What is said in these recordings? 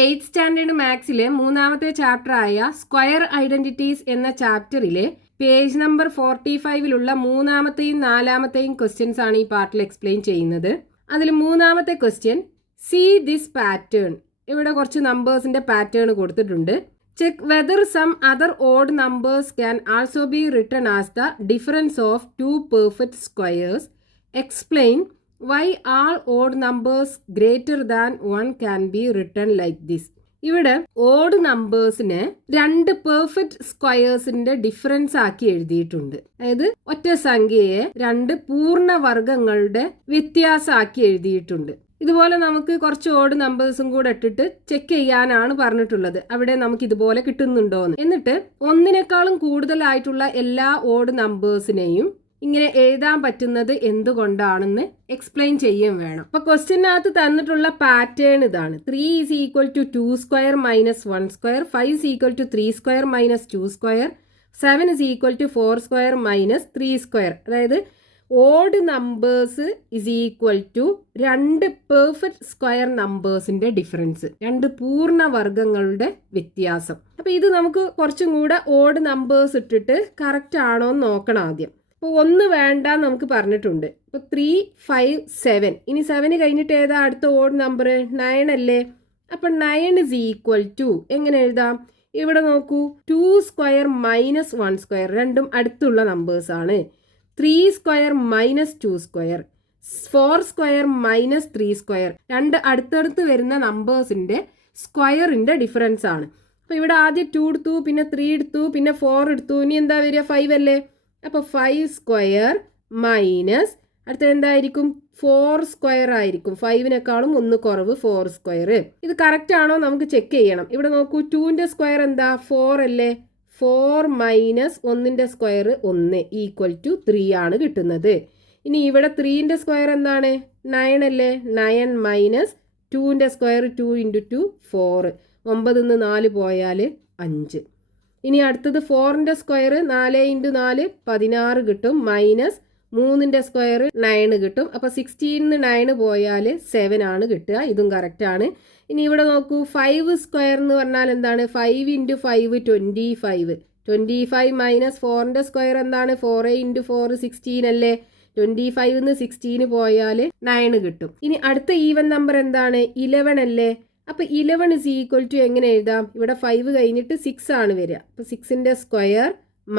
8th standard മാത്സിലെ മൂന്നാമത്തെ ചാപ്റ്ററായ square identities എന്ന ചാപ്റ്ററിലെ page number 45-ലുള്ള മൂന്നാമത്തെയും നാലാമത്തെയും ക്വസ്റ്റ്യൻസ് ആണ് ഈ പാർട്ടിൽ എക്സ്പ്ലെയിൻ ചെയ്യുന്നത്. അതിൽ മൂന്നാമത്തെ ക്വസ്റ്റ്യൻ, സീ ദിസ് പാറ്റേൺ. ഇവിടെ കുറച്ച് നമ്പേഴ്സിന്റെ പാറ്റേൺ കൊടുത്തിട്ടുണ്ട്. Check whether some other odd numbers can also be written as the difference of two perfect squares. Explain why all odd numbers greater than 1 can be written like this. ഇവിടെ odd നമ്പേഴ്സിനെ രണ്ട് perfect സ്ക്വയേഴ്സിന്റെ difference ആക്കി എഴുതിയിട്ടുണ്ട്. അതായത് ഒറ്റ സംഖ്യയെ രണ്ട് പൂർണ്ണവർഗങ്ങളുടെ വ്യത്യാസമാക്കി എഴുതിയിട്ടുണ്ട്. ഇതുപോലെ നമുക്ക് കുറച്ച് ഓഡ് നമ്പേഴ്സും കൂടെ ഇട്ടിട്ട് ചെക്ക് ചെയ്യാനാണ് പറഞ്ഞിട്ടുള്ളത്. അവിടെ നമുക്ക് ഇതുപോലെ കിട്ടുന്നുണ്ടോന്ന്. എന്നിട്ട് ഒന്നിനേക്കാളും കൂടുതലായിട്ടുള്ള എല്ലാ ഓഡ് നമ്പേഴ്സിനെയും ഇങ്ങനെ എഴുതാൻ പറ്റുന്നത് എന്തുകൊണ്ടാണെന്ന് എക്സ്പ്ലെയിൻ ചെയ്യുകയും വേണം. അപ്പൊ ക്വസ്റ്റ്യനകത്ത് തന്നിട്ടുള്ള പാറ്റേൺ ഇതാണ്. 3 is equal to 2 square minus 1 square, 5 is equal to 3 square minus 2 square, 7 is equal to 4 square minus 3 square. അതായത് odd numbers is equal to രണ്ട് പെർഫെക്റ്റ് സ്ക്വയർ നമ്പേഴ്സിന്റെ ഡിഫറൻസ്, രണ്ട് പൂർണ്ണവർഗങ്ങളുടെ വ്യത്യാസം. അപ്പൊ ഇത് നമുക്ക് കുറച്ചും കൂടെ ഓഡ് നമ്പേഴ്സ് ഇട്ടിട്ട് കറക്റ്റ് ആണോ എന്ന് നോക്കണം ആദ്യം. അപ്പോൾ 1 വേണ്ട നമുക്ക് പറഞ്ഞിട്ടുണ്ട്. ഇപ്പോൾ 3, 5, 7. ഇനി 7 കഴിഞ്ഞിട്ട് ഏതാ അടുത്ത ഓഡ് നമ്പർ? 9 അല്ലേ? അപ്പം 9 ഇസ് ഈക്വൽ ടു എങ്ങനെ എഴുതാം? ഇവിടെ നോക്കൂ, 2 സ്ക്വയർ മൈനസ് 1 സ്ക്വയർ, രണ്ടും അടുത്തുള്ള നമ്പേഴ്സാണ്. 3 square minus 2 square, 4 square minus 3 square, രണ്ട് അടുത്തടുത്ത് വരുന്ന നമ്പേഴ്സിൻ്റെ സ്ക്വയറിൻ്റെ ഡിഫറൻസ് ആണ്. അപ്പോൾ ഇവിടെ ആദ്യം 2 എടുത്തു, പിന്നെ 3 എടുത്തു, പിന്നെ 4 എടുത്തു, ഇനി എന്താ വരിക? 5 അല്ലേ? അപ്പോൾ 5 സ്ക്വയർ മൈനസ് അടുത്ത എന്തായിരിക്കും? 4 സ്ക്വയർ ആയിരിക്കും. 5-നേക്കാളും 1 കുറവ് 4 സ്ക്വയർ. ഇത് കറക്റ്റ് ആണോ നമുക്ക് ചെക്ക് ചെയ്യണം. ഇവിടെ നോക്കൂ, 2ന്റെ സ്ക്വയർ എന്താ? 4 അല്ലേ? 4 മൈനസ് 1ന്റെ സ്ക്വയർ 1 ഈക്വൽ ടു 3 ആണ് കിട്ടുന്നത്. ഇനി ഇവിടെ 3ന്റെ സ്ക്വയർ എന്താണ്? 9 അല്ലേ? 9 മൈനസ് 2ന്റെ സ്ക്വയർ 2 ഇൻറ്റു 2 4. 9-ന്ന് 4 പോയാൽ 5. ഇനി അടുത്തത് 4ന്റെ സ്ക്വയർ 4 ഇൻറ്റു 4 16 കിട്ടും, മൈനസ് 3ന്റെ സ്ക്വയർ 9 കിട്ടും. അപ്പോൾ 16-ന്ന് 9 പോയാൽ 7 ആണ് കിട്ടുക. ഇതും കറക്റ്റ് ആണ്. ഇനി ഇവിടെ നോക്കൂ, 5 സ്ക്വയർ എന്ന് പറഞ്ഞാൽ എന്താണ്? 5 ഇൻറ്റു 5 25. 25 മൈനസ് 4ന്റെ സ്ക്വയർ എന്താണ്? 4 ഇൻറ്റു 4 16 അല്ലേ? 25-ന്ന് 16 പോയാൽ 9 കിട്ടും. ഇനി അടുത്ത ഈവൻ നമ്പർ എന്താണ്? 11 അല്ലേ? അപ്പോൾ 11 ഇസ് ഈക്വൽ ടു എങ്ങനെ എഴുതാം? ഇവിടെ 5 കഴിഞ്ഞിട്ട് 6 ആണ് വരിക. അപ്പോൾ 6ന്റെ സ്ക്വയർ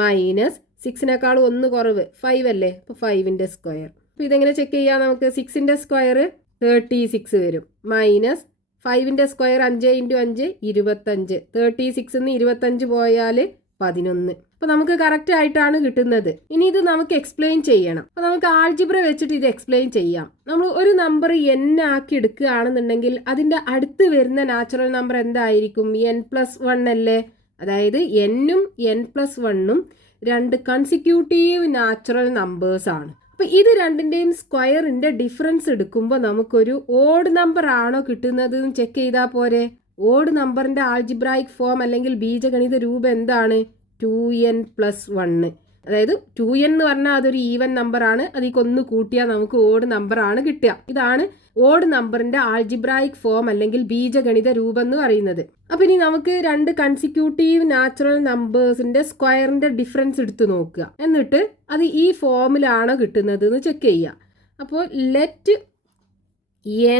മൈനസ് 6-നേക്കാൾ 1 കുറവ് 5 അല്ലേ? അപ്പോൾ 5ന്റെ സ്ക്വയർ. അപ്പോൾ ഇതെങ്ങനെ ചെക്ക് ചെയ്യാം നമുക്ക്? 6ന്റെ സ്ക്വയർ 36 വരും, മൈനസ് 5ന്റെ സ്ക്വയർ 5 ഇൻറ്റു 5 25. 36-ന്ന് 25 പോയാൽ 11. അപ്പോൾ നമുക്ക് കറക്റ്റ് ആയിട്ടാണ് കിട്ടുന്നത്. ഇനി ഇത് നമുക്ക് എക്സ്പ്ലെയിൻ ചെയ്യണം. അപ്പോൾ നമുക്ക് ആൾജിബ്ര വെച്ചിട്ട് ഇത് എക്സ്പ്ലെയിൻ ചെയ്യാം. നമ്മൾ ഒരു നമ്പർ n ആക്കി എടുക്കുകയാണെന്നുണ്ടെങ്കിൽ അതിൻ്റെ അടുത്ത് വരുന്ന നാച്ചുറൽ നമ്പർ എന്തായിരിക്കും? n+1 അല്ലേ? അതായത് n-ഉം n+1-ഉം രണ്ട് കൺസിക്യൂട്ടീവ് നാച്ചുറൽ നമ്പേഴ്സ് ആണ്. അപ്പോൾ ഇത് രണ്ടിൻ്റെയും സ്ക്വയറിൻ്റെ ഡിഫറൻസ് എടുക്കുമ്പോൾ നമുക്കൊരു ഓഡ് നമ്പർ ആണോ കിട്ടുന്നത് എന്ന് ചെക്ക് ചെയ്താൽ പോരെ. ഓഡ് നമ്പറിൻ്റെ ആൾജിബ്രായിക് ഫോം അല്ലെങ്കിൽ ബീജഗണിത രൂപം എന്താണ്? 2n+1. അതായത് 2n എന്ന് പറഞ്ഞാൽ അതൊരു ഈവൻ നമ്പറാണ്. അതിലേക്ക് 1 കൂട്ടിയാൽ നമുക്ക് ഓഡ് നമ്പറാണ് കിട്ടുക. ഇതാണ് ഓഡ് നമ്പറിൻ്റെ ആൾജിബ്രായിക് ഫോം അല്ലെങ്കിൽ ബീജഗണിത രൂപം എന്ന് പറയുന്നത്. അപ്പോൾ ഇനി നമുക്ക് രണ്ട് കൺസിക്യൂട്ടീവ് നാച്ചുറൽ നമ്പേഴ്സിൻ്റെ സ്ക്വയറിൻ്റെ ഡിഫറൻസ് എടുത്ത് നോക്കുക. എന്നിട്ട് അത് ഈ ഫോമിലാണോ കിട്ടുന്നത് എന്ന് ചെക്ക് ചെയ്യുക. അപ്പോൾ let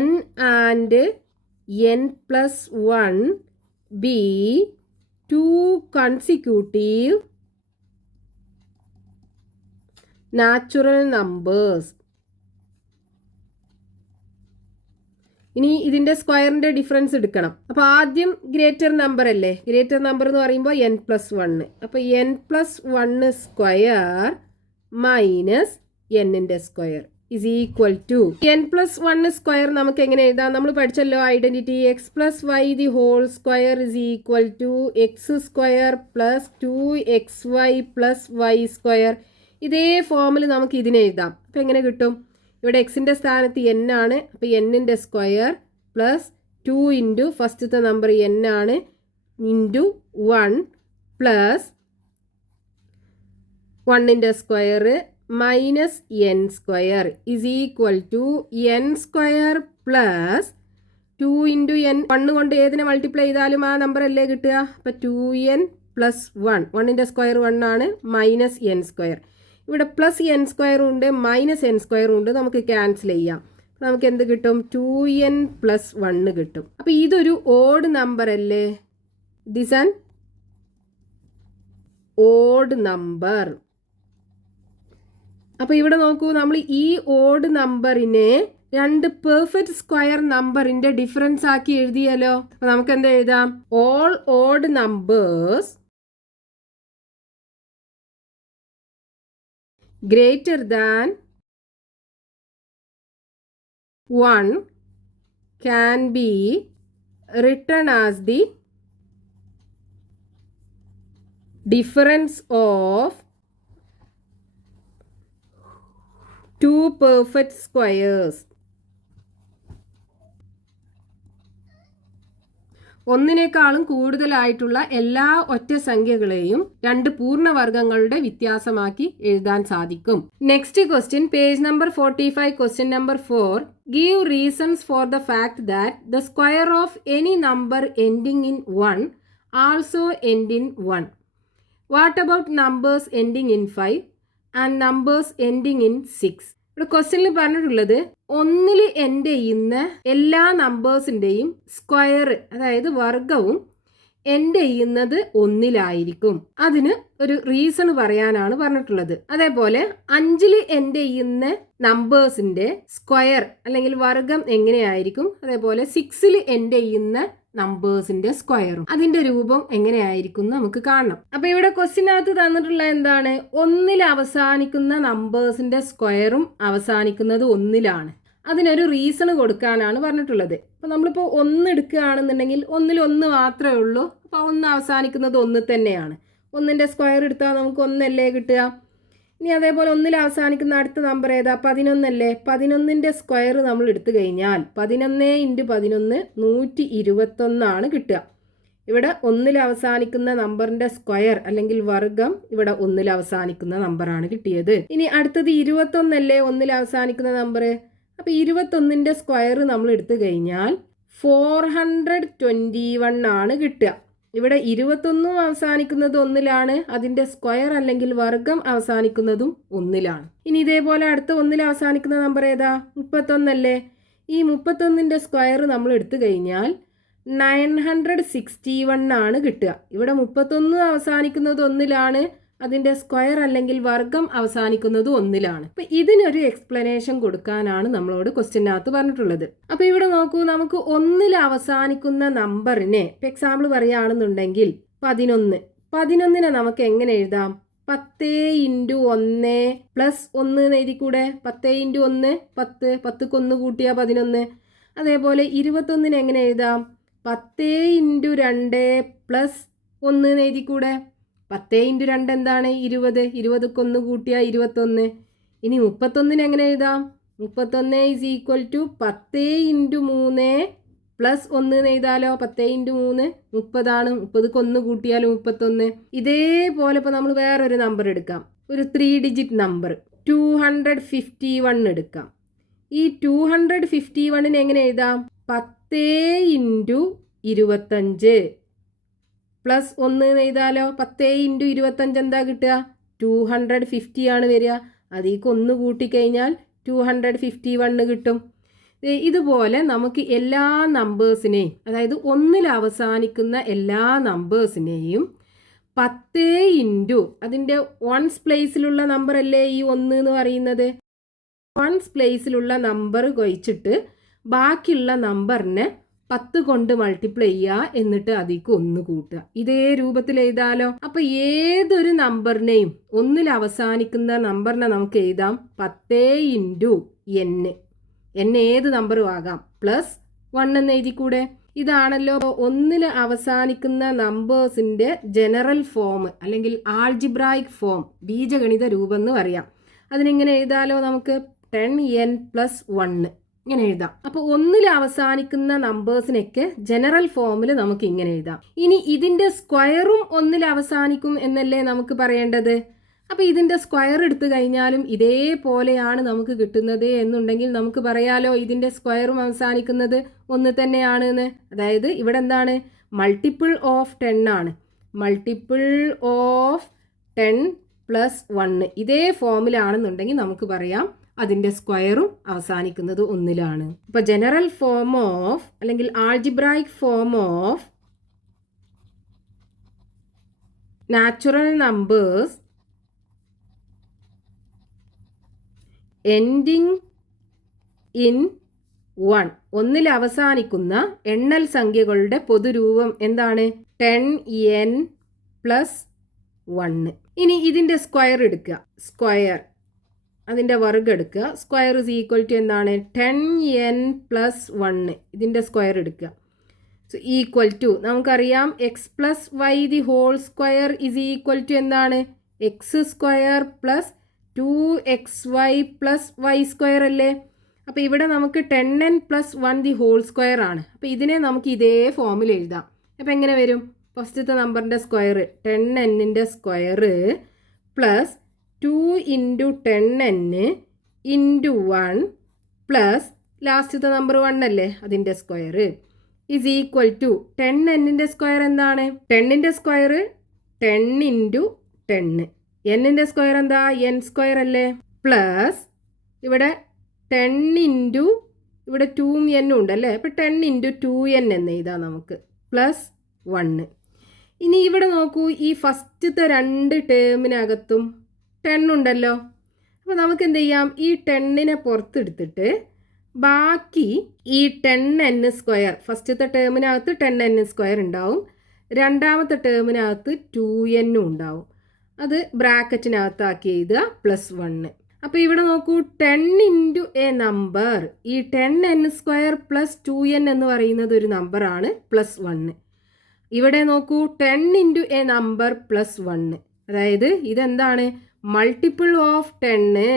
n and n+1 be 2 consecutive natural numbers. ഇനി ഇതിൻ്റെ സ്ക്വയറിൻ്റെ ഡിഫറൻസ് എടുക്കണം. അപ്പോൾ ആദ്യം ഗ്രേറ്റർ നമ്പർ അല്ലേ? ഗ്രേറ്റർ നമ്പർ എന്ന് പറയുമ്പോൾ n+1. അപ്പോൾ n+1 സ്ക്വയർ മൈനസ് n-ന്റെ square is equal to n+1 square നമുക്ക് എങ്ങനെ എഴുതാം? നമ്മൾ പഠിച്ചല്ലോ identity. x+y the whole square is equal to x square plus 2xy plus y square. ഇതേ ഫോമിൽ നമുക്ക് ഇതിനെ എഴുതാം. അപ്പോൾ എങ്ങനെ കിട്ടും? ഇവിടെ എക്സിൻ്റെ സ്ഥാനത്ത് n ആണ്. അപ്പോൾ n-ന്റെ സ്ക്വയർ പ്ലസ് 2 ഇൻറ്റു ഫസ്റ്റത്തെ നമ്പർ n ആണ് ഇൻറ്റു 1 പ്ലസ് 1-ന്റെ square minus n square is equal to n square plus 2 into N 1 കൊണ്ട് ഏതിനെ മൾട്ടിപ്ലൈ ചെയ്താലും ആ നമ്പർ അല്ലേ കിട്ടുക. അപ്പോൾ 2n + 1, 1ൻ്റെ സ്ക്വയർ 1 ആണ്, മൈനസ് n സ്ക്വയർ. ഇവിടെ പ്ലസ് n സ്ക്വയറും ഉണ്ട് മൈനസ് n സ്ക്വയറും ഉണ്ട്, നമുക്ക് ക്യാൻസൽ ചെയ്യാം. നമുക്ക് എന്ത് കിട്ടും? 2n + 1 കിട്ടും. അപ്പോൾ ഇതൊരു ഓഡ് നമ്പർ അല്ലേ? This an odd number. അപ്പോൾ ഇവിടെ നോക്കൂ, നമ്മൾ ഈ ഓഡ് നമ്പറിനെ രണ്ട് പെർഫെക്റ്റ് സ്ക്വയർ നമ്പറിന്റെ ഡിഫറൻസ് ആക്കി എഴുതിയാലോ. അപ്പൊ നമുക്ക് എന്താ എഴുതാം? All odd numbers greater than 1 can be written as the difference of two perfect squares. ഒന്നിനേക്കാളും കൂടുതലായിട്ടുള്ള എല്ലാ ഒറ്റ സംഖ്യകളെയും രണ്ട് പൂർണ്ണവർഗങ്ങളുടെ വ്യത്യാസമാക്കി എഴുതാൻ സാധിക്കും. Next question, page number 45, question number 4. Give reasons for the fact that the square of any number ending in 1 also end in 1. What about numbers ending in 5 and numbers ending in 6? ഇവിടെ ക്വസ്റ്റ്യനിൽ പറഞ്ഞിട്ടുള്ളത് ഒന്നിൽ end ചെയ്യുന്ന എല്ലാ നമ്പേഴ്സിൻ്റെയും square, അതായത് വർഗവും end ചെയ്യുന്നത് ഒന്നിലായിരിക്കും. അതിന് ഒരു റീസൺ പറയാനാണ് പറഞ്ഞിട്ടുള്ളത്. അതേപോലെ 5ൽ എൻഡ് ചെയ്യുന്ന നമ്പേഴ്സിന്റെ സ്ക്വയർ അല്ലെങ്കിൽ വർഗം എങ്ങനെയായിരിക്കും, അതേപോലെ 6ൽ എൻഡ് ചെയ്യുന്ന നമ്പേഴ്സിന്റെ സ്ക്വയറും അതിന്റെ രൂപം എങ്ങനെയായിരിക്കും നമുക്ക് കാണണം. അപ്പൊ ഇവിടെ ക്വസ്റ്റ്യനകത്ത് തന്നിട്ടുള്ള എന്താണ്? 1ൽ അവസാനിക്കുന്ന നമ്പേഴ്സിന്റെ സ്ക്വയറും അവസാനിക്കുന്നത് 1ലാണ്. അതിനൊരു റീസൺ കൊടുക്കാനാണ് പറഞ്ഞിട്ടുള്ളത്. അപ്പൊ നമ്മളിപ്പോൾ 1 എടുക്കുകയാണെന്നുണ്ടെങ്കിൽ 1ൽ 1 മാത്രമേ ഉള്ളൂ. അപ്പൊ 1 അവസാനിക്കുന്നത് 1 തന്നെയാണ്. 1ന്റെ സ്ക്വയർ എടുത്താൽ നമുക്ക് 1 അല്ലേ കിട്ടുക. ഇനി അതേപോലെ 1ൽ അവസാനിക്കുന്ന അടുത്ത നമ്പർ ഏതാ? 11 അല്ലേ. 11ന്റെ സ്ക്വയർ നമ്മൾ എടുത്തു കഴിഞ്ഞാൽ 11 × 11 121 കിട്ടുക. ഇവിടെ 1ൽ അവസാനിക്കുന്ന നമ്പറിന്റെ സ്ക്വയർ അല്ലെങ്കിൽ വർഗം ഇവിടെ 1ൽ അവസാനിക്കുന്ന നമ്പറാണ് കിട്ടിയത്. ഇനി അടുത്തത് 21 അല്ലേ 1ൽ അവസാനിക്കുന്ന നമ്പർ. അപ്പോൾ 21ന്റെ സ്ക്വയർ നമ്മൾ എടുത്തു കഴിഞ്ഞാൽ 421 ആണ് കിട്ടുക. ഇവിടെ 21 അവസാനിക്കുന്നത് 1ലാണ്, അതിന്റെ സ്ക്വയർ അല്ലെങ്കിൽ വർഗം അവസാനിക്കുന്നതും 1ലാണ്. ഇനി ഇതേപോലെ അടുത്ത 1ൽ അവസാനിക്കുന്ന നമ്പർ ഏതാ? 31 അല്ലേ. ഈ 31ന്റെ സ്ക്വയർ നമ്മൾ എടുത്തു കഴിഞ്ഞാൽ 961 ആണ് കിട്ടുക. ഇവിടെ 31 അവസാനിക്കുന്നത് 1ലാണ്, അതിന്റെ സ്ക്വയർ അല്ലെങ്കിൽ വർഗം അവസാനിക്കുന്നത് 1ലാണ്. അപ്പൊ ഇതിനൊരു എക്സ്പ്ലനേഷൻ കൊടുക്കാനാണ് നമ്മളോട് ക്വസ്റ്റ്യനകത്ത് പറഞ്ഞിട്ടുള്ളത്. അപ്പൊ ഇവിടെ നോക്കൂ, നമുക്ക് 1ൽ അവസാനിക്കുന്ന നമ്പറിനെ ഇപ്പൊ എക്സാമ്പിൾ പറയുകയാണെന്നുണ്ടെങ്കിൽ 11നെ നമുക്ക് എങ്ങനെ എഴുതാം? 10 × 1 + 1 എന്ന് എഴുതിക്കൂടെ? 10 × 1 10, 10ക്ക് 1 കൂട്ടിയാൽ 11. അതേപോലെ 21നെ എങ്ങനെ എഴുതാം? 10 × 2 + 1 എന്ന് എഴുതിക്കൂടെ? 10 × 2 എന്താണ്? 20, 20ക്ക് 1 കൂട്ടിയാൽ 21. ഇനി 31നെ എങ്ങനെ എഴുതാം? 31 = 10 × 3 + 1 എന്ന് എഴുതാലോ. 10 × 3 30 ആണ്, 30ക്ക് 1 കൂട്ടിയാൽ 31. ഇതേപോലെ ഇപ്പോൾ നമ്മൾ വേറൊരു നമ്പർ എടുക്കാം, ഒരു 3 ഡിജിറ്റ് നമ്പർ 251 എടുക്കാം. ഈ 251നെ എങ്ങനെ എഴുതാം? 10 × 25 + 1 എന്ന് എഴുതാലോ. 10 × 25 എന്താ കിട്ടുക? 250 ആണ് വരിക. അതിലേക്ക് 1 കൂട്ടിക്കഴിഞ്ഞാൽ 251 കിട്ടും. ഇതുപോലെ നമുക്ക് എല്ലാ നമ്പേഴ്സിനെയും, അതായത് 1ൽ അവസാനിക്കുന്ന എല്ലാ നമ്പേഴ്സിനെയും 10 × അതിൻ്റെ 1s പ്ലേസിലുള്ള നമ്പർ അല്ലേ ഈ 1 എന്ന് പറയുന്നത്. 1s പ്ലേസിലുള്ള നമ്പർ കഴിച്ചിട്ട് ബാക്കിയുള്ള നമ്പറിനെ 10 കൊണ്ട് മൾട്ടിപ്ലൈ ചെയ്യുക, എന്നിട്ട് അതിലേക്ക് 1 കൂട്ടുക. ഇതേ രൂപത്തിൽ എഴുതാലോ. അപ്പൊ ഏതൊരു നമ്പറിനെയും 1ൽ അവസാനിക്കുന്ന നമ്പറിനെ നമുക്ക് എഴുതാം 10 × n ഏത് നമ്പറും ആകാം, +1 എന്ന് എഴുതിക്കൂടെ? ഇതാണല്ലോ 1ൽ അവസാനിക്കുന്ന നമ്പേഴ്സിന്റെ ജനറൽ ഫോം അല്ലെങ്കിൽ ആൾജിബ്രായിക് ഫോം, ബീജഗണിത രൂപം എന്ന് പറയാം. അതിനെങ്ങനെ എഴുതാലോ നമുക്ക്? 10n + 1 ഇങ്ങനെ എഴുതാം. അപ്പോൾ 1ൽ അവസാനിക്കുന്ന നമ്പേഴ്സിനൊക്കെ ജനറൽ ഫോമിൽ നമുക്ക് ഇങ്ങനെ എഴുതാം. ഇനി ഇതിന്റെ സ്ക്വയറും 1ൽ അവസാനിക്കും എന്നല്ലേ നമുക്ക് പറയേണ്ടത്. അപ്പോൾ ഇതിൻ്റെ സ്ക്വയർ എടുത്തു കഴിഞ്ഞാലും ഇതേപോലെയാണ് നമുക്ക് കിട്ടുന്നത് എന്നുണ്ടെങ്കിൽ നമുക്ക് പറയാലോ ഇതിൻ്റെ സ്ക്വയറും അവസാനിക്കുന്നത് ഒന്ന് തന്നെയാണ് എന്ന്. അതായത് ഇവിടെ എന്താണ്, മൾട്ടിപ്പിൾ ഓഫ് 10 ആണ്. മൾട്ടിപ്പിൾ ഓഫ് 10 പ്ലസ് 1 ഇതേ ഫോമിലാണെന്നുണ്ടെങ്കിൽ നമുക്ക് പറയാം അതിൻ്റെ സ്ക്വയറും അവസാനിക്കുന്നത് ഒന്നിലാണ്. ഇപ്പോൾ ജനറൽ ഫോം ഓഫ് അല്ലെങ്കിൽ algebraic form of natural numbers ending in 1 ഒന്നിൽ അവസാനിക്കുന്ന എണ്ണൽ സംഖ്യകളുടെ പൊതുരൂപം എന്താണ്? 10n plus 1. ഇനി ഇതിൻ്റെ സ്ക്വയർ എടുക്കുക, സ്ക്വയർ അതിൻ്റെ വർഗ്ഗം എടുക്കുക. സ്ക്വയർ ഇസ് ഈക്വൽ ടു എന്താണ്? 10n പ്ലസ് 1 ഇതിൻ്റെ സ്ക്വയർ എടുക്കുക. സോ ഈക്വൽ ടു നമുക്കറിയാം x plus y the whole square is equal to എന്താണ്? എക്സ് സ്ക്വയർ പ്ലസ് 2xy പ്ലസ് വൈ സ്ക്വയർ അല്ലേ? അപ്പോൾ ഇവിടെ നമുക്ക് 10n plus 1 the whole square ആണ്. അപ്പോൾ ഇതിനെ നമുക്ക് ഇതേ ഫോമിൽ എഴുതാം. അപ്പോൾ എങ്ങനെ വരും? ഫസ്റ്റത്തെ നമ്പറിൻ്റെ സ്ക്വയർ 10nൻ്റെ square plus 2 into 10n into 1 plus ലാസ്റ്റത്തെ നമ്പർ 1 അല്ലേ അതിൻ്റെ സ്ക്വയർ ഈസ് ഈക്വൽ ടു 10nൻ്റെ സ്ക്വയർ എന്താണ്? 10ൻ്റെ സ്ക്വയർ 10 ഇൻറ്റു 10. എന്നിൻ്റെ സ്ക്വയർ എന്താ? n സ്ക്വയർ അല്ലേ? പ്ലസ് ഇവിടെ 10 ഇൻറ്റു ഇവിടെ 2ഉം എന്നും ഉണ്ടല്ലേ. അപ്പോൾ 10 ഇൻറ്റു 2n എന്ന് എഴുതാം നമുക്ക് പ്ലസ് 1. ഇനി ഇവിടെ നോക്കൂ, ഈ ഫസ്റ്റത്തെ 2 ടേമിനകത്തും 10 ഉണ്ടല്ലോ. അപ്പോൾ നമുക്ക് എന്ത് ചെയ്യാം? ഈ 10നെ പുറത്തെടുത്തിട്ട് ബാക്കി ഈ 10n സ്ക്വയർ ഫസ്റ്റത്തെ ടേമിനകത്ത് 10n സ്ക്വയർ ഉണ്ടാവും, രണ്ടാമത്തെ ടേമിനകത്ത് 2n ഉണ്ടാവും. അത് ബ്രാക്കറ്റിനകത്താക്കി എഴുതുക പ്ലസ് 1. അപ്പോൾ ഇവിടെ നോക്കൂ 10 ഇൻറ്റു എ നമ്പർ, ഈ 10n സ്ക്വയർ പ്ലസ് 2n എന്ന് പറയുന്നത് ഒരു നമ്പറാണ് പ്ലസ് 1. ഇവിടെ നോക്കൂ 10 ഇൻറ്റു എ നമ്പർ പ്ലസ് 1, അതായത് ഇതെന്താണ്? Multiple of 10.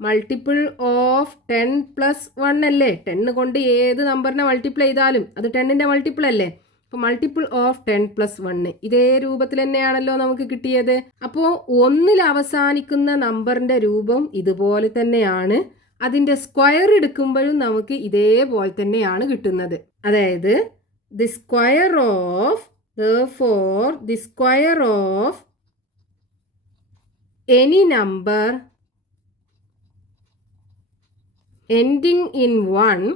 Multiple of 10 plus 1 അല്ലേ? 10 കൊണ്ട് ഏത് നമ്പറിനെ മൾട്ടിപ്പിൾ ചെയ്താലും അത് 10ൻ്റെ മൾട്ടിപ്പിൾ അല്ലേ? അപ്പോൾ മൾട്ടിപ്പിൾ ഓഫ് 10 പ്ലസ് 1 ഇതേ രൂപത്തിൽ തന്നെയാണല്ലോ നമുക്ക് കിട്ടിയത്. അപ്പോൾ ഒന്നിൽ അവസാനിക്കുന്ന നമ്പറിൻ്റെ രൂപം ഇതുപോലെ തന്നെയാണ്. അതിൻ്റെ സ്ക്വയർ എടുക്കുമ്പോഴും നമുക്ക് ഇതേപോലെ തന്നെയാണ് കിട്ടുന്നത്. അതായത് the square of therefore the square of any number ending in 1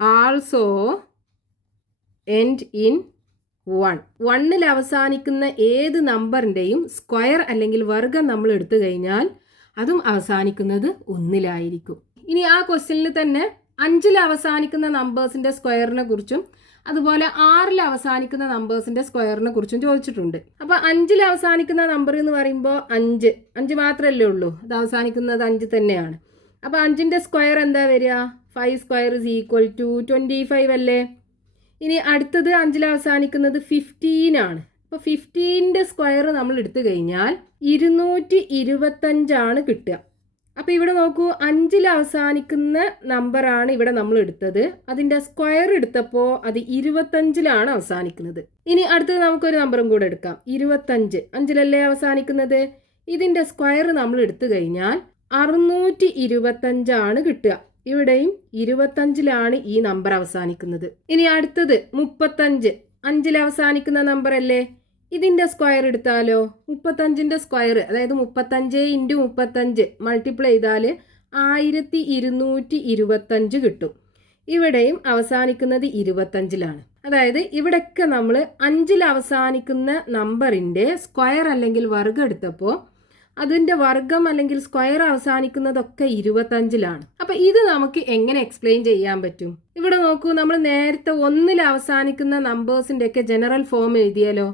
also end in 1. 1ൽ അവസാനിക്കുന്ന ഏത് നമ്പറിൻ്റെയും സ്ക്വയർ അല്ലെങ്കിൽ വർഗ്ഗം നമ്മൾ എടുത്തു കഴിഞ്ഞാൽ അതും അവസാനിക്കുന്നത് ഒന്നിലായിരിക്കും. ഇനി ആ ക്വസ്റ്റ്യനിൽ തന്നെ 5ൽ അവസാനിക്കുന്ന നമ്പേഴ്സിൻ്റെ സ്ക്വയറിനെ കുറിച്ചും അതുപോലെ 6ൽ അവസാനിക്കുന്ന നമ്പേഴ്സിൻ്റെ സ്ക്വയറിനെ കുറിച്ചും ചോദിച്ചിട്ടുണ്ട്. അപ്പോൾ 5ൽ അവസാനിക്കുന്ന നമ്പർ എന്ന് പറയുമ്പോൾ 5 മാത്രമല്ലേ ഉള്ളൂ, അത് അവസാനിക്കുന്നത് 5 തന്നെയാണ്. അപ്പോൾ 5ൻ്റെ സ്ക്വയർ എന്താ വരിക? 5 സ്ക്വയർ ഇസ് ഈക്വൽ ടു 25 അല്ലേ? ഇനി അടുത്തത് 5ൽ അവസാനിക്കുന്നത് 15 ആണ്. അപ്പോൾ 15ൻ്റെ സ്ക്വയർ നമ്മൾ എടുത്തു കഴിഞ്ഞാൽ 225 കിട്ടുക. അപ്പോൾ ഇവിടെ നോക്കൂ, 5ൽ അവസാനിക്കുന്ന നമ്പറാണ് ഇവിടെ നമ്മൾ എടുത്തത്. അതിൻ്റെ സ്ക്വയർ എടുത്തപ്പോൾ അത് 25ലാണ് അവസാനിക്കുന്നത്. ഇനി അടുത്തത് നമുക്കൊരു നമ്പറും കൂടെ എടുക്കാം, 25. 5ലല്ലേ അവസാനിക്കുന്നത്? ഇതിൻ്റെ സ്ക്വയർ നമ്മൾ എടുത്തു കഴിഞ്ഞാൽ 625 കിട്ടുക. ഇവിടെയും 25ലാണ് ഈ നമ്പർ അവസാനിക്കുന്നത്. ഇനി അടുത്തത് 35. 5ൽ അവസാനിക്കുന്ന നമ്പർ അല്ലേ? ഇതിൻ്റെ സ്ക്വയർ എടുത്താലോ? 35ൻ്റെ സ്ക്വയർ, അതായത് 35 ഇൻറ്റു 35 മൾട്ടിപ്ലൈ ചെയ്താൽ 1225 കിട്ടും. ഇവിടെയും അവസാനിക്കുന്നത് 25ലാണ്. അതായത് ഇവിടെയൊക്കെ നമ്മൾ 5ൽ അവസാനിക്കുന്ന നമ്പറിൻ്റെ സ്ക്വയർ അല്ലെങ്കിൽ വർഗ്ഗം എടുത്തപ്പോൾ അതിൻ്റെ വർഗ്ഗം അല്ലെങ്കിൽ സ്ക്വയർ അവസാനിക്കുന്നതൊക്കെ 25ലാണ്. അപ്പോൾ ഇത് നമുക്ക് എങ്ങനെ എക്സ്പ്ലെയിൻ ചെയ്യാൻ പറ്റും? ഇവിടെ നോക്കൂ, നമ്മൾ നേരത്തെ 1ൽ അവസാനിക്കുന്ന നമ്പേഴ്സിൻ്റെയൊക്കെ ജനറൽ ഫോം എഴുതിയാലോ?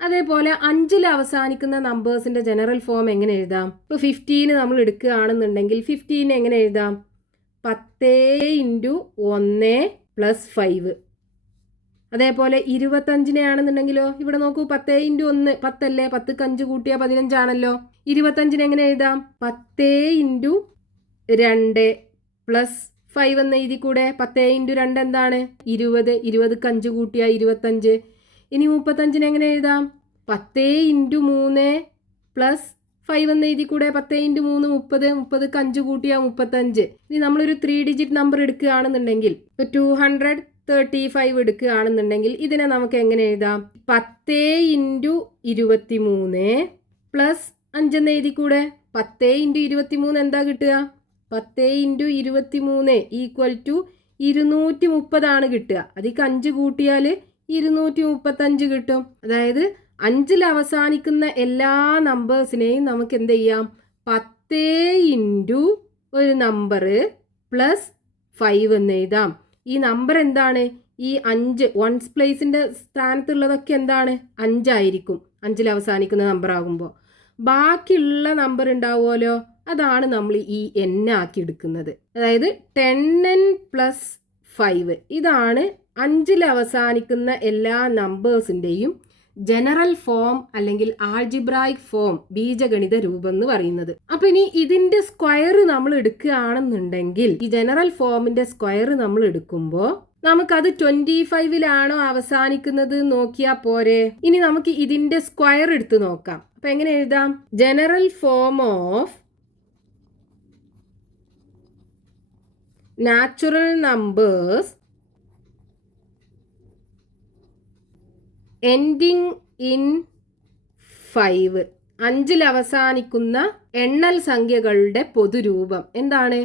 അതേപോലെ 5ൽ അവസാനിക്കുന്ന നമ്പേഴ്സിൻ്റെ ജനറൽ ഫോം എങ്ങനെ എഴുതാം? ഇപ്പോൾ 15 നമ്മൾ എടുക്കുകയാണെന്നുണ്ടെങ്കിൽ 15 എങ്ങനെ എഴുതാം? 10 ഇൻറ്റു 1 പ്ലസ് 5. അതേപോലെ 25 ആണെന്നുണ്ടെങ്കിലോ? ഇവിടെ നോക്കൂ, 10 ഇൻറ്റു 1 10 അല്ലേ? 10ക്ക് 5 കൂട്ടിയാൽ 15 ആണല്ലോ. 25 എങ്ങനെ എഴുതാം? 10 ഇൻറ്റു 2 പ്ലസ് 5 എന്ന് എഴുതി കൂടെ. 10 ഇൻറ്റു 2 എന്താണ്? 20. 20ക്ക് 5 കൂട്ടിയാൽ 25. ഇനി 35 എങ്ങനെ എഴുതാം? 10 × 3 പ്ലസ് 5 എന്ന് എഴുതി കൂടെ. 10 × 3 30, 30ക്ക് 5 കൂട്ടിയാൽ 35. ഇനി നമ്മളൊരു 3 ഡിജിറ്റ് നമ്പർ എടുക്കുകയാണെന്നുണ്ടെങ്കിൽ 235 എടുക്കുകയാണെന്നുണ്ടെങ്കിൽ ഇതിനെ നമുക്ക് എങ്ങനെ എഴുതാം? 10 × 23 പ്ലസ് 5 എന്ന് എഴുതി കൂടെ. 10 × 23 എന്താ കിട്ടുക? 10 × 23 ഈക്വൽ ടു 230 കിട്ടുക. അതിക്ക് 5 കൂട്ടിയാൽ 235 കിട്ടും. അതായത് 5ൽ അവസാനിക്കുന്ന എല്ലാ നമ്പേഴ്സിനെയും നമുക്ക് എന്ത് ചെയ്യാം? 10 × ഒരു നമ്പർ പ്ലസ് 5 എന്ന് എഴുതാം. ഈ നമ്പർ എന്താണ്? ഈ 5 വൺസ് പ്ലേസിൻ്റെ സ്ഥാനത്തുള്ളതൊക്കെ എന്താണ്? 5 ആയിരിക്കും 5ൽ അവസാനിക്കുന്ന നമ്പർ ആകുമ്പോൾ. ബാക്കിയുള്ള നമ്പർ ഉണ്ടാവുമല്ലോ, അതാണ് നമ്മൾ ഈ n ആക്കി എടുക്കുന്നത്. അതായത് 10n + 5 ഇതാണ് 5ൽ അവസാനിക്കുന്ന എല്ലാ നമ്പേഴ്സിൻ്റെയും ജനറൽ ഫോം അല്ലെങ്കിൽ ആൾജിബ്രായിക് ഫോം, ബീജഗണിത രൂപം എന്ന് പറയുന്നത്. അപ്പൊ ഇനി ഇതിന്റെ സ്ക്വയർ നമ്മൾ എടുക്കുകയാണെന്നുണ്ടെങ്കിൽ, ഈ ജനറൽ ഫോമിന്റെ സ്ക്വയർ നമ്മൾ എടുക്കുമ്പോൾ നമുക്കത് 25ലാണോ അവസാനിക്കുന്നത് നോക്കിയാൽ പോരെ. ഇനി നമുക്ക് ഇതിന്റെ സ്ക്വയർ എടുത്ത് നോക്കാം. അപ്പൊ എങ്ങനെ എഴുതാം? General form of natural numbers ending in 5. 5ൽ അവസാനിക്കുന്ന എണ്ണൽ സംഖ്യകളുടെ പൊതുരൂപം എന്താണ്?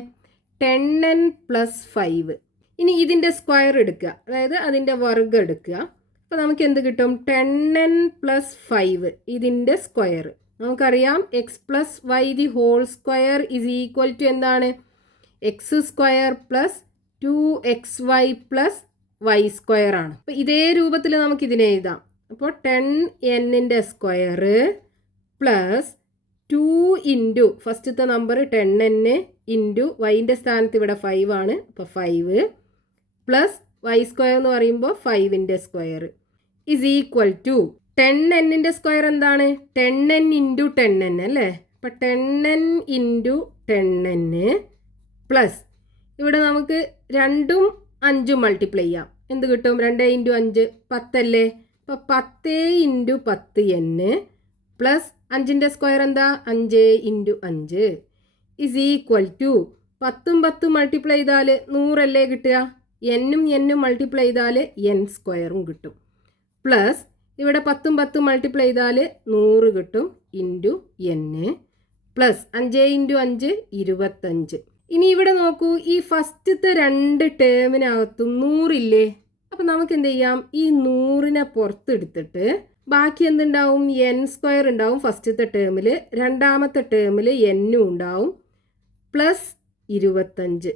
10n + 5. ഇനി ഇതിൻ്റെ സ്ക്വയർ എടുക്കുക, അതായത് അതിൻ്റെ വർഗ്ഗം എടുക്കുക. അപ്പോൾ നമുക്ക് എന്ത് കിട്ടും? 10n + 5 ഇതിൻ്റെ സ്ക്വയർ. നമുക്കറിയാം x + y the whole square is equal to എന്താണ്? x² + 2xy + y സ്ക്വയർ ആണ്. അപ്പോൾ ഇതേ രൂപത്തിൽ നമുക്ക് ഇതിനെ എഴുതാം. അപ്പോൾ 10n സ്ക്വയർ പ്ലസ് 2 × ഫസ്റ്റത്തെ നമ്പർ 10n ഇൻറ്റു വൈൻ്റെ സ്ഥാനത്ത് ഇവിടെ 5 ആണ്. അപ്പോൾ 5 പ്ലസ് y സ്ക്വയർ എന്ന് പറയുമ്പോൾ 5ൻ്റെ സ്ക്വയർ is equal to 10n square എന്താണ്? 10n × 10n അല്ലേ? അപ്പോൾ 10n × 10n പ്ലസ് ഇവിടെ നമുക്ക് 2ഉം 5ഉം മൾട്ടിപ്ലൈ ചെയ്യാം. എന്ത് കിട്ടും? 2 × 5 10 അല്ലേ? അപ്പോൾ 10 × 10n പ്ലസ് 5ൻ്റെ സ്ക്വയർ എന്താ? 5 × 5 ഇസ് ഈക്വൽ ടു 10ഉം 10ഉം മൾട്ടിപ്ലൈ ചെയ്താൽ 100 അല്ലേ കിട്ടുക? n മൾട്ടിപ്ലൈ ചെയ്താൽ n സ്ക്വയറും കിട്ടും. പ്ലസ് ഇവിടെ 10ഉം 10ഉം മൾട്ടിപ്ലൈ ചെയ്താൽ 100 കിട്ടും ഇൻറ്റു n പ്ലസ് 5 × 5 25. ഇനി ഇവിടെ നോക്കൂ, ഈ ഫസ്റ്റത്തെ 2 ടേമിനകത്തും 100 ഇല്ലേ? അപ്പം നമുക്ക് എന്ത് ചെയ്യാം? ഈ 100നെ പുറത്തെടുത്തിട്ട് ബാക്കി എന്തുണ്ടാവും? n സ്ക്വയർ ഉണ്ടാവും ഫസ്റ്റത്തെ ടേമിൽ, രണ്ടാമത്തെ ടേമിൽ n ഉണ്ടാവും പ്ലസ് 25.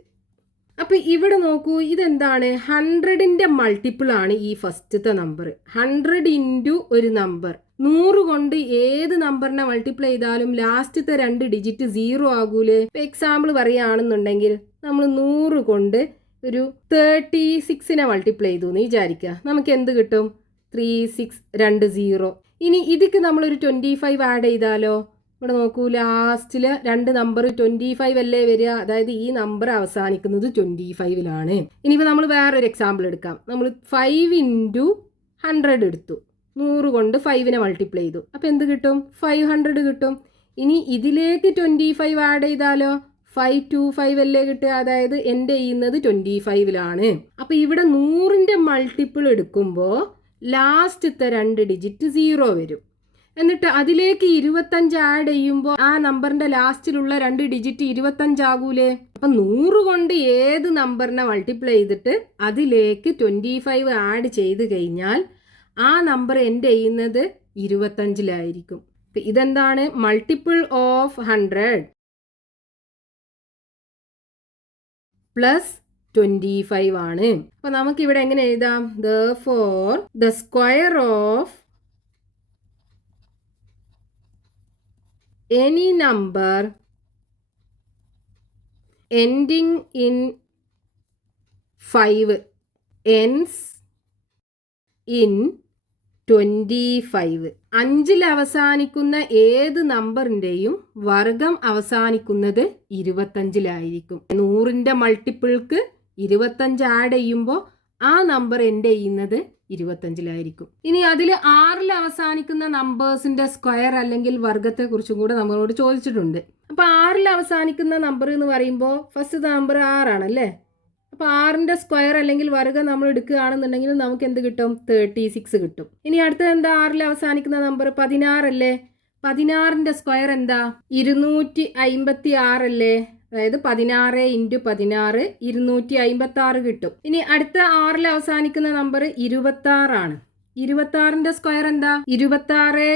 അപ്പം ഇവിടെ നോക്കൂ, ഇതെന്താണ്? 100ൻ്റെ മൾട്ടിപ്പിൾ ആണ് ഈ ഫസ്റ്റത്തെ നമ്പർ. 100 × ഒരു നമ്പർ 100 കൊണ്ട് ഏത് നമ്പറിനെ മൾട്ടിപ്ലൈ ചെയ്താലും ലാസ്റ്റത്തെ 2 ഡിജിറ്റ് 0 ആകൂലേ? ഇപ്പം എക്സാമ്പിൾ പറയുകയാണെന്നുണ്ടെങ്കിൽ നമ്മൾ 100 കൊണ്ട് ഒരു 36നെ മൾട്ടിപ്ലൈ ചെയ്തു എന്ന് വിചാരിക്കുക. നമുക്ക് എന്ത് കിട്ടും? 3620. ഇനി ഇതിക്ക് നമ്മളൊരു 25 ആഡ് ചെയ്താലോ? ഇവിടെ നോക്കൂ, ലാസ്റ്റിൽ 2 നമ്പർ 25 അല്ലേ വരിക? അതായത് ഈ നമ്പർ അവസാനിക്കുന്നത് 25ലാണ്. ഇനിയിപ്പോൾ നമ്മൾ വേറൊരു എക്സാമ്പിൾ എടുക്കാം. നമ്മൾ 5 × 100 എടുത്തു, 100 കൊണ്ട് 5നെ മൾട്ടിപ്ലൈ ചെയ്തു. അപ്പോൾ എന്ത് കിട്ടും? 500 കിട്ടും. ഇനി ഇതിലേക്ക് 25 ആഡ് ചെയ്താലോ? 525 അല്ലേ കിട്ടുക? അതായത് എൻ്റെ ചെയ്യുന്നത് 25ലാണ്. അപ്പോൾ ഇവിടെ 100ൻ്റെ മൾട്ടിപ്പിൾ എടുക്കുമ്പോൾ ലാസ്റ്റത്തെ 2 ഡിജിറ്റ് 0 വരും. എന്നിട്ട് അതിലേക്ക് 25 ആഡ് ചെയ്യുമ്പോൾ ആ നമ്പറിൻ്റെ ലാസ്റ്റിലുള്ള 2 ഡിജിറ്റ് 25 ആകൂലേ? അപ്പം 100 കൊണ്ട് ഏത് നമ്പറിനെ മൾട്ടിപ്ലൈ ചെയ്തിട്ട് അതിലേക്ക് 25 ആഡ് ചെയ്ത് കഴിഞ്ഞാൽ ആ നമ്പർ എൻ്റെ ചെയ്യുന്നത് 25ലായിരിക്കും. അപ്പം ഇതെന്താണ്? മൾട്ടിപ്പിൾ ഓഫ് 100 പ്ലസ് 25 ആണ്. അപ്പം നമുക്കിവിടെ എങ്ങനെ എഴുതാം? Therefore, the square of any number ending in 5 ends in 25. 5ൽ അവസാനിക്കുന്ന ഏത് നമ്പറിൻ്റെയും വർഗം അവസാനിക്കുന്നത് 25ലായിരിക്കും. 100ൻ്റെ മൾട്ടിപ്പിൾക്ക് 25 ആഡ് ചെയ്യുമ്പോൾ ആ നമ്പർ എൻ്റെ ചെയ്യുന്നത് 25-ലായിരിക്കും. ഇനി അതിൽ 6-ൽ അവസാനിക്കുന്ന നമ്പേഴ്സിന്റെ സ്ക്വയർ അല്ലെങ്കിൽ വർഗത്തെ കുറിച്ചും കൂടെ നമ്മളോട് ചോദിച്ചിട്ടുണ്ട്. അപ്പൊ 6-ൽ അവസാനിക്കുന്ന നമ്പർ എന്ന് പറയുമ്പോൾ ഫസ്റ്റ് നമ്പർ 6 ആണല്ലേ. അപ്പൊ 6ന്റെ സ്ക്വയർ അല്ലെങ്കിൽ വർഗം നമ്മൾ എടുക്കുകയാണെന്നുണ്ടെങ്കിൽ നമുക്ക് എന്ത് കിട്ടും? 36 കിട്ടും. ഇനി അടുത്തത് എന്താ? 6-ൽ അവസാനിക്കുന്ന നമ്പർ 16 അല്ലേ. 16ന്റെ സ്ക്വയർ എന്താ? 256 അല്ലേ. അതായത് 16 × 16 256 കിട്ടും. ഇനി അടുത്ത 6-ൽ അവസാനിക്കുന്ന നമ്പർ 26 ആണ്. 26ന്റെ സ്ക്വയർ എന്താ? 26 ×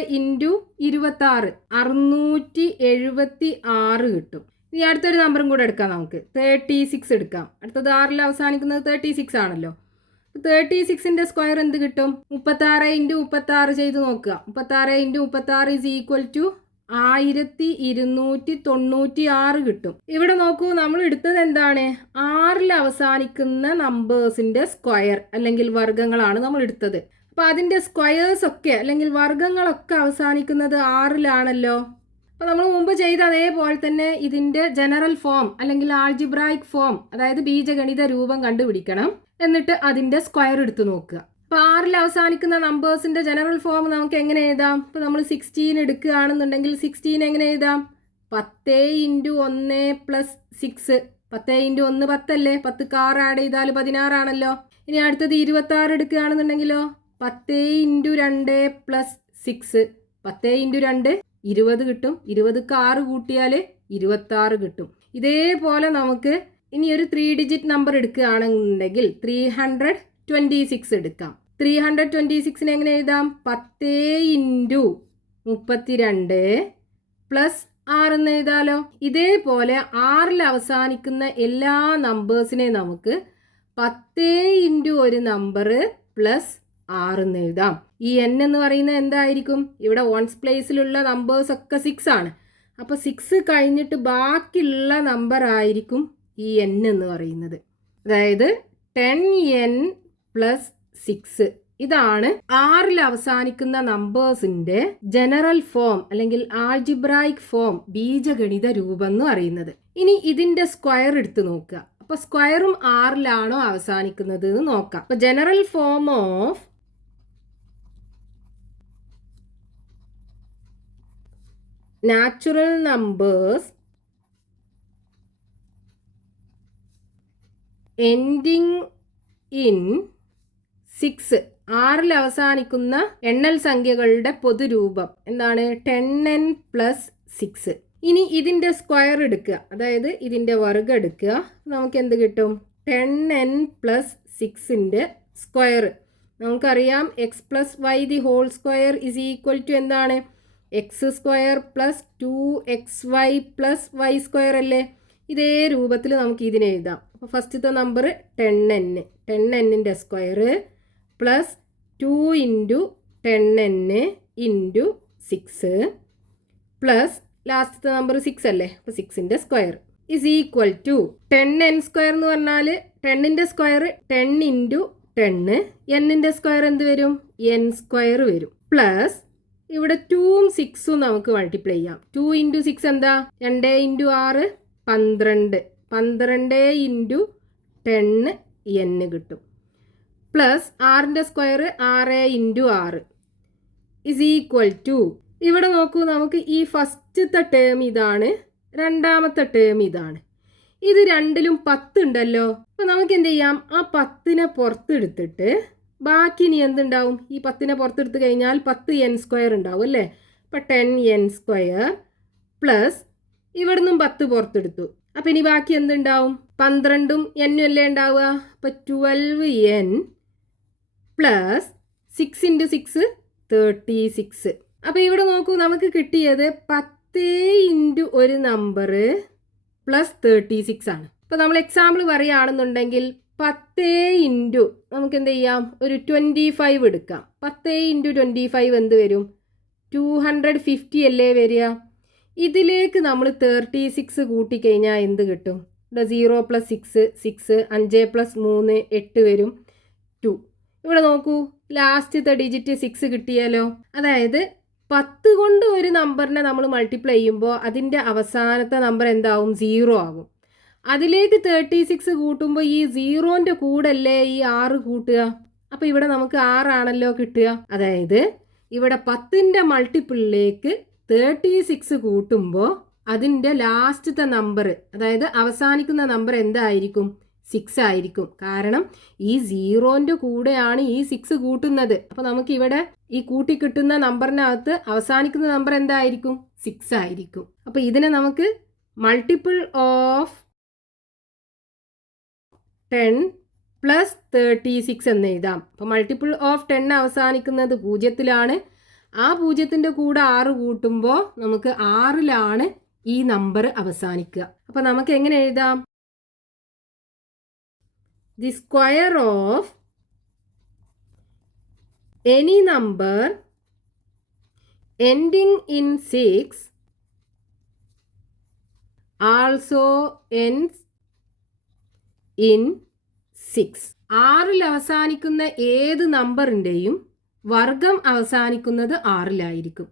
26 676 കിട്ടും. ഇനി അടുത്തൊരു നമ്പറും കൂടെ എടുക്കാം നമുക്ക്. 36 എടുക്കാം. അടുത്തത് 6-ൽ അവസാനിക്കുന്നത് 36 ആണല്ലോ. 36ന്റെ സ്ക്വയർ എന്ത് കിട്ടും? 36 × 36 ചെയ്ത് നോക്കുക. 36 × 36 = 1296 കിട്ടും. ഇവിടെ നോക്കൂ, നമ്മൾ എടുത്തത് എന്താണ്? 6-ൽ അവസാനിക്കുന്ന നമ്പേഴ്സിന്റെ സ്ക്വയർ അല്ലെങ്കിൽ വർഗങ്ങളാണ് നമ്മൾ എടുത്തത്. അപ്പൊ അതിന്റെ സ്ക്വയേഴ്സ് ഒക്കെ അല്ലെങ്കിൽ വർഗങ്ങളൊക്കെ അവസാനിക്കുന്നത് 6-ലാണല്ലോ. അപ്പൊ നമ്മൾ മുമ്പ് ചെയ്ത അതേപോലെ തന്നെ ഇതിന്റെ ജനറൽ ഫോം അല്ലെങ്കിൽ ആൾജിബ്രായിക് ഫോം, അതായത് ബീജഗണിത രൂപം കണ്ടുപിടിക്കണം. എന്നിട്ട് അതിന്റെ സ്ക്വയർ എടുത്ത് നോക്കുക. അപ്പൊ 6-ൽ അവസാനിക്കുന്ന നമ്പേഴ്സിന്റെ ജനറൽ ഫോം നമുക്ക് എങ്ങനെ എഴുതാം? ഇപ്പൊ നമ്മൾ 16 എടുക്കുകയാണെന്നുണ്ടെങ്കിൽ 16 എങ്ങനെ എഴുതാം? 10 × 1 + 6. 10 × 1 10 അല്ലേ. 10 6 ആഡ് ചെയ്താൽ 16 ആണല്ലോ. ഇനി അടുത്തത് 26 എടുക്കുകയാണെന്നുണ്ടെങ്കിലോ 10 × 2 + 6. 10 × 2 20 കിട്ടും. 20ക്ക് 6 കൂട്ടിയാൽ 26 കിട്ടും. ഇതേപോലെ നമുക്ക് ഇനി ഒരു 3 ഡിജിറ്റ് നമ്പർ എടുക്കുകയാണെന്നുണ്ടെങ്കിൽ 326 എടുക്കാം. 326 എങ്ങനെ എഴുതാം? 10 × 32 + 6 എന്ന് എഴുതാലോ. ഇതേപോലെ 6-ൽ അവസാനിക്കുന്ന എല്ലാ നമ്പേഴ്സിനെ നമുക്ക് 10 × ഒരു നമ്പർ + 6 എന്ന് എഴുതാം. ഈ n എന്ന് പറയുന്നത് എന്തായിരിക്കും? ഇവിടെ വൺസ് പ്ലേസിലുള്ള നമ്പേഴ്സ് ഒക്കെ 6 ആണ്. അപ്പോൾ 6 കഴിഞ്ഞിട്ട് ബാക്കിയുള്ള നമ്പർ ആയിരിക്കും ഈ n എന്ന് പറയുന്നത്. അതായത് 10n + 6. ഇതാണ് 6-ൽ അവസാനിക്കുന്ന നമ്പേഴ്സിന്റെ ജനറൽ ഫോം അല്ലെങ്കിൽ ആൾജിബ്രായിക് ഫോം, ബീജഗണിത രൂപം എന്ന് പറയുന്നത്. ഇനി ഇതിന്റെ സ്ക്വയർ എടുത്ത് നോക്കുക. അപ്പൊ സ്ക്വയറും 6-ലാണോ അവസാനിക്കുന്നത് എന്ന് നോക്കാം. അപ്പൊ general form of natural numbers ending in 6. 6-ൽ അവസാനിക്കുന്ന എണ്ണൽ സംഖ്യകളുടെ പൊതുരൂപം എന്താണ്? 10n + 6. ഇനി ഇതിന്റെ സ്ക്വയർ എടുക്കുക, അതായത് ഇതിന്റെ വർഗം എടുക്കുക. നമുക്ക് എന്ത് കിട്ടും? 10n + 6ന്റെ സ്ക്വയർ നമുക്കറിയാം. x + y = എന്താണ്? x² + 2xy + y² അല്ലേ. ഇതേ രൂപത്തിൽ നമുക്ക് ഇതിനെ എഴുതാം. അപ്പോൾ ഫസ്റ്റത്തെ നമ്പർ 10n. 10nന്റെ സ്ക്വയർ + 2 × 10n × 6 പ്ലസ് ലാസ്റ്റത്തെ നമ്പർ 6 അല്ലേ. അപ്പോൾ 6ന്റെ സ്ക്വയർ = 10n² എന്ന് പറഞ്ഞാൽ 10ന്റെ സ്ക്വയർ 10 × 10. n-ന്റെ സ്ക്വയർ എന്ത് വരും? n² വരും. പ്ലസ് ഇവിടെ 2ഉം 6ഉം നമുക്ക് മൾട്ടിപ്ലൈ ചെയ്യാം. 2 × 6 എന്താ? 2 × 6 12. 12 × 10 n കിട്ടും. പ്ലസ് 6ന്റെ സ്ക്വയർ 6 × 6 = ഇവിടെ നോക്കൂ, നമുക്ക് ഈ ഫസ്റ്റത്തെ ടേം ഇതാണ്, രണ്ടാമത്തെ ടേം ഇതാണ്. ഇത് രണ്ടിലും 10 ഉണ്ടല്ലോ. അപ്പോൾ നമുക്ക് എന്ത് ചെയ്യാം? ആ 10നെ പുറത്തെടുത്തിട്ട് ബാക്കി ഇനി എന്തുണ്ടാവും? ഈ 10നെ പുറത്തെടുത്ത് കഴിഞ്ഞാൽ 10n² ഉണ്ടാവും അല്ലേ. അപ്പം 10n² പ്ലസ് ഇവിടുന്നും 10 പുറത്തെടുത്തു. അപ്പം ഇനി ബാക്കി എന്തുണ്ടാവും? 12ഉം n അല്ലേ ഉണ്ടാവുക. അപ്പം 12n പ്ലസ് 6 × 6 36. അപ്പം ഇവിടെ നോക്കൂ, നമുക്ക് കിട്ടിയത് 10 × ഒരു നമ്പർ പ്ലസ് 36 ആണ്. അപ്പോൾ നമ്മൾ എക്സാമ്പിൾ പറയുകയാണെന്നുണ്ടെങ്കിൽ 10 × നമുക്ക് എന്ത് ചെയ്യാം? ഒരു 25 എടുക്കാം. 10 × 25 എന്ത് വരും? 250 അല്ലേ വരിക. ഇതിലേക്ക് നമ്മൾ 36 കൂട്ടിക്കഴിഞ്ഞാൽ എന്ത് കിട്ടും? ഇവിടെ 0 + 6 6, 5 + 3 8 വരും 2. ഇവിടെ നോക്കൂ, ലാസ്റ്റത്തെ ഡിജിറ്റ് 6 കിട്ടിയാലോ. അതായത് 10 കൊണ്ട് ഒരു നമ്പറിനെ നമ്മൾ മൾട്ടിപ്ലൈ ചെയ്യുമ്പോൾ അതിൻ്റെ അവസാനത്തെ നമ്പർ എന്താവും? 0 ആകും. അതിലേക്ക് 36 കൂട്ടുമ്പോൾ ഈ 0ൻ്റെ കൂടല്ലേ ഈ 6 കൂട്ടുക. അപ്പോൾ ഇവിടെ നമുക്ക് 6 ആണല്ലോ കിട്ടുക. അതായത് ഇവിടെ 10ന്റെ മൾട്ടിപ്പിളിലേക്ക് 36 കൂട്ടുമ്പോൾ അതിൻ്റെ ലാസ്റ്റത്തെ നമ്പർ, അതായത് അവസാനിക്കുന്ന നമ്പർ എന്തായിരിക്കും? 6 ആയിരിക്കും. കാരണം ഈ 0ൻ്റെ കൂടെയാണ് ഈ 6 കൂട്ടുന്നത്. അപ്പോൾ നമുക്ക് ഇവിടെ ഈ കൂട്ടി കിട്ടുന്ന നമ്പറിനകത്ത് അവസാനിക്കുന്ന നമ്പർ എന്തായിരിക്കും? 6 ആയിരിക്കും. അപ്പോൾ ഇതിനെ നമുക്ക് മൾട്ടിപ്പിൾ ഓഫ് 10 പ്ലസ് 36 എന്ന് എഴുതാം. അപ്പോൾ മൾട്ടിപ്പിൾ ഓഫ് 10 അവസാനിക്കുന്നത് 0-ലാണ്. ആ 0ൻ്റെ കൂടെ 6 കൂട്ടുമ്പോൾ നമുക്ക് 6-ലാണ് ഈ നമ്പർ അവസാനിക്കുക. അപ്പോൾ നമുക്ക് എങ്ങനെ എഴുതാം? The square of any number ending in 6 also ends in 6. 6-ൽ അവസാനിക്കുന്ന ഏത് നമ്പറിൻ്റെയും വർഗം അവസാനിക്കുന്നത് 6-ലായിരിക്കും.